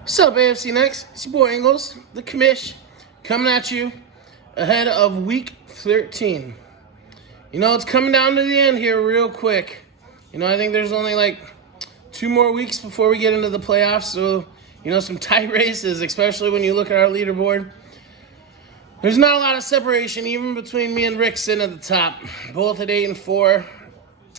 What's up, AFC Next? It's your boy Ingles, the commish, coming at you ahead of Week 13. It's coming down to the end here real quick. I think there's only like 2 more weeks before we get into the playoffs, so, some tight races, especially when you look at our leaderboard. There's not a lot of separation, even between me and Rick sitting at the top, both at 8 and 4.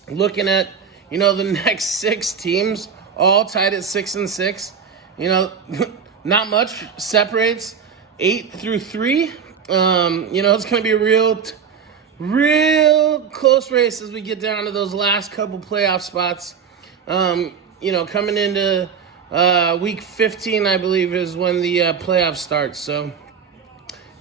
Looking at, the next 6 teams, all tied at 6 and 6. Not much separates 8 through 3. It's going to be a real close race as we get down to those last couple playoff spots. Coming into week 15, I believe, is when the playoffs start. So,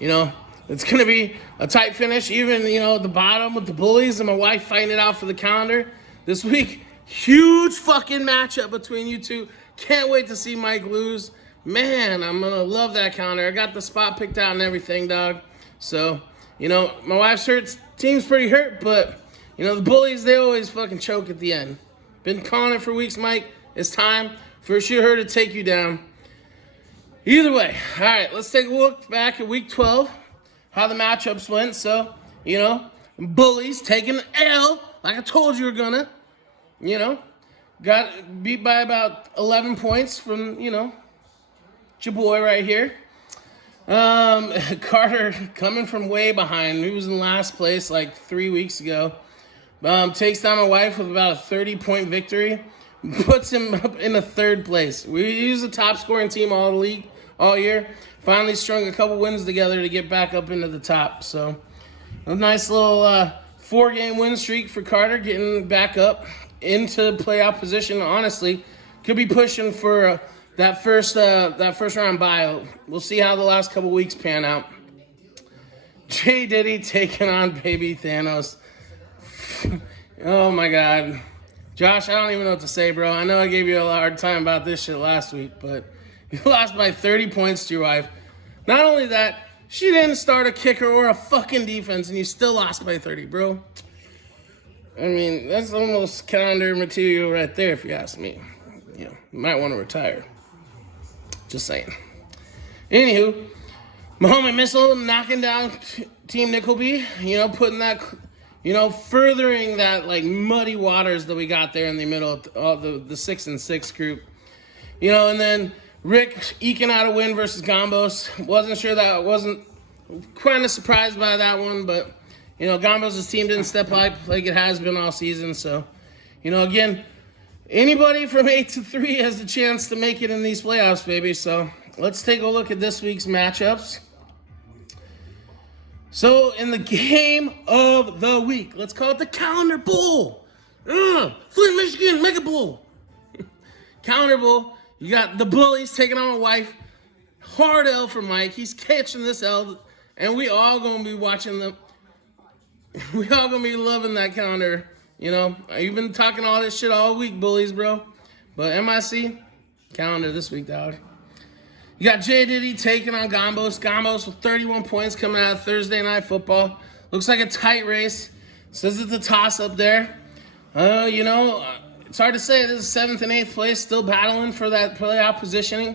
it's going to be a tight finish. Even, at the bottom with the bullies and my wife fighting it out for the calendar this week. Huge fucking matchup between you two. Can't wait to see Mike lose. Man, I'm going to love that calendar. I got the spot picked out and everything, dog. So, my wife's hurt. Team's pretty hurt, but, the bullies, they always fucking choke at the end. Been calling it for weeks, Mike. It's time for her to take you down. Either way, all right, let's take a look back at Week 12, how the matchups went. So, bullies taking the L, like I told you were going to, got beat by about 11 points from, your boy right here. Carter coming from way behind. He was in last place like 3 weeks ago. Takes down my wife with about a 30-point victory. Puts him up in the 3rd place. We was the top scoring team all the league all year. Finally strung a couple wins together to get back up into the top. So a nice little 4-game win streak for Carter, getting back up into playoff position. Honestly, could be pushing for that first round bye. We'll see how the last couple weeks pan out. J Diddy taking on baby Thanos. Oh my God, Josh, I don't even know what to say, bro. I know I gave you a hard time about this shit last week, but you lost by 30 points to your wife. Not only that, she didn't start a kicker or a fucking defense, and you still lost by 30, bro. I mean, that's almost calendar material right there, if you ask me. You might want to retire. Just saying. Anywho, my homie Missile knocking down Team Nickelby, putting that, furthering that, like, muddy waters that we got there in the middle of the 6 and 6 group. And then Rick eking out a win versus Gombos. Wasn't kind of surprised by that one, but Gombos' team didn't step up like it has been all season. So, again, anybody from 8 to 3 has a chance to make it in these playoffs, baby. So let's take a look at this week's matchups. So in the game of the week, let's call it the Calendar Bowl. Flint, Michigan, Mega Bowl. Calendar Bowl. You got the bullies taking on my wife. Hard L for Mike. He's catching this L, and we all gonna be watching them. We all gonna be loving that calendar. You've been talking all this shit all week, bullies, bro. But MIC, calendar this week, dog. You got J Diddy taking on Gombos. Gombos with 31 points coming out of Thursday Night Football. Looks like a tight race. Says it's a toss-up there. It's hard to say. This is 7th and 8th place, still battling for that playoff positioning.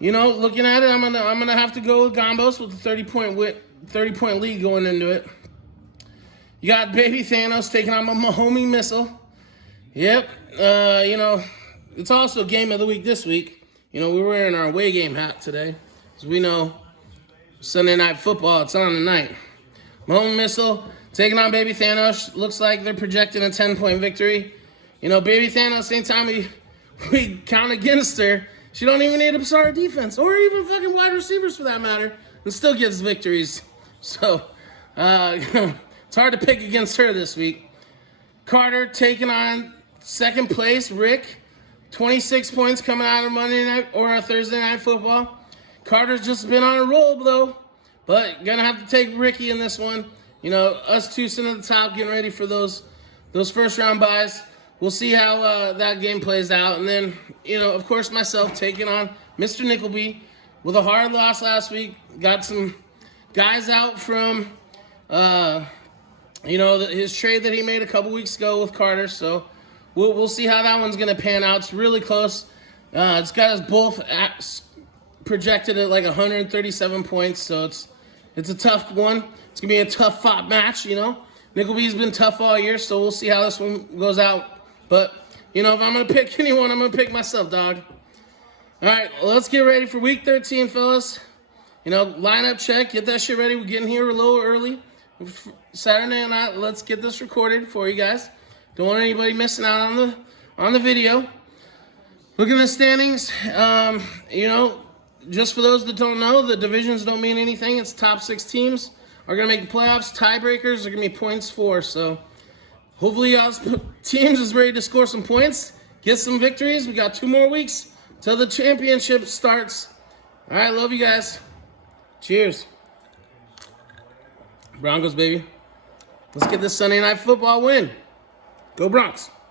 Looking at it, I'm gonna have to go with Gombos with a 30-point lead going into it. You got baby Thanos taking on my homie Missile. Yep. It's also game of the week this week. We're wearing our away game hat today. As we know, Sunday Night Football, it's on tonight. My homie Missile taking on baby Thanos. Looks like they're projecting a 10-point victory. Baby Thanos, anytime we count against her, she don't even need to start a defense or even fucking wide receivers for that matter, and still gets victories. So, it's hard to pick against her this week. Carter taking on 2nd place, Rick. 26 points coming out of Monday night or Thursday Night Football. Carter's just been on a roll, though. But gonna have to take Ricky in this one. Us two sitting at the top, getting ready for those first round buys. We'll see how that game plays out. And then, of course, myself taking on Mr. Nickelby with a hard loss last week. Got some guys out from his trade that he made a couple weeks ago with Carter. So we'll see how that one's going to pan out. It's really close. It's got us both projected at like 137 points, so it's a tough one. It's gonna be a tough fought match, you know. Nickleby's been tough all year, so we'll see how this one goes out. But you know, if I'm gonna pick anyone, I'm gonna pick myself, dog. All right, well, let's get ready for week 13, fellas. You know, lineup check, get that shit ready. We're getting here a little early. Saturday night, let's get this recorded for you guys. Don't want anybody missing out on the video. Look at the standings. You know, just for those that don't know, the divisions don't mean anything. It's top 6 teams are going to make the playoffs. Tiebreakers are going to be points for. So hopefully y'all's teams is ready to score some points, get some victories. We got 2 more weeks till the championship starts. All right, love you guys. Cheers. Broncos, baby. Let's get this Sunday Night Football win. Go Bronx.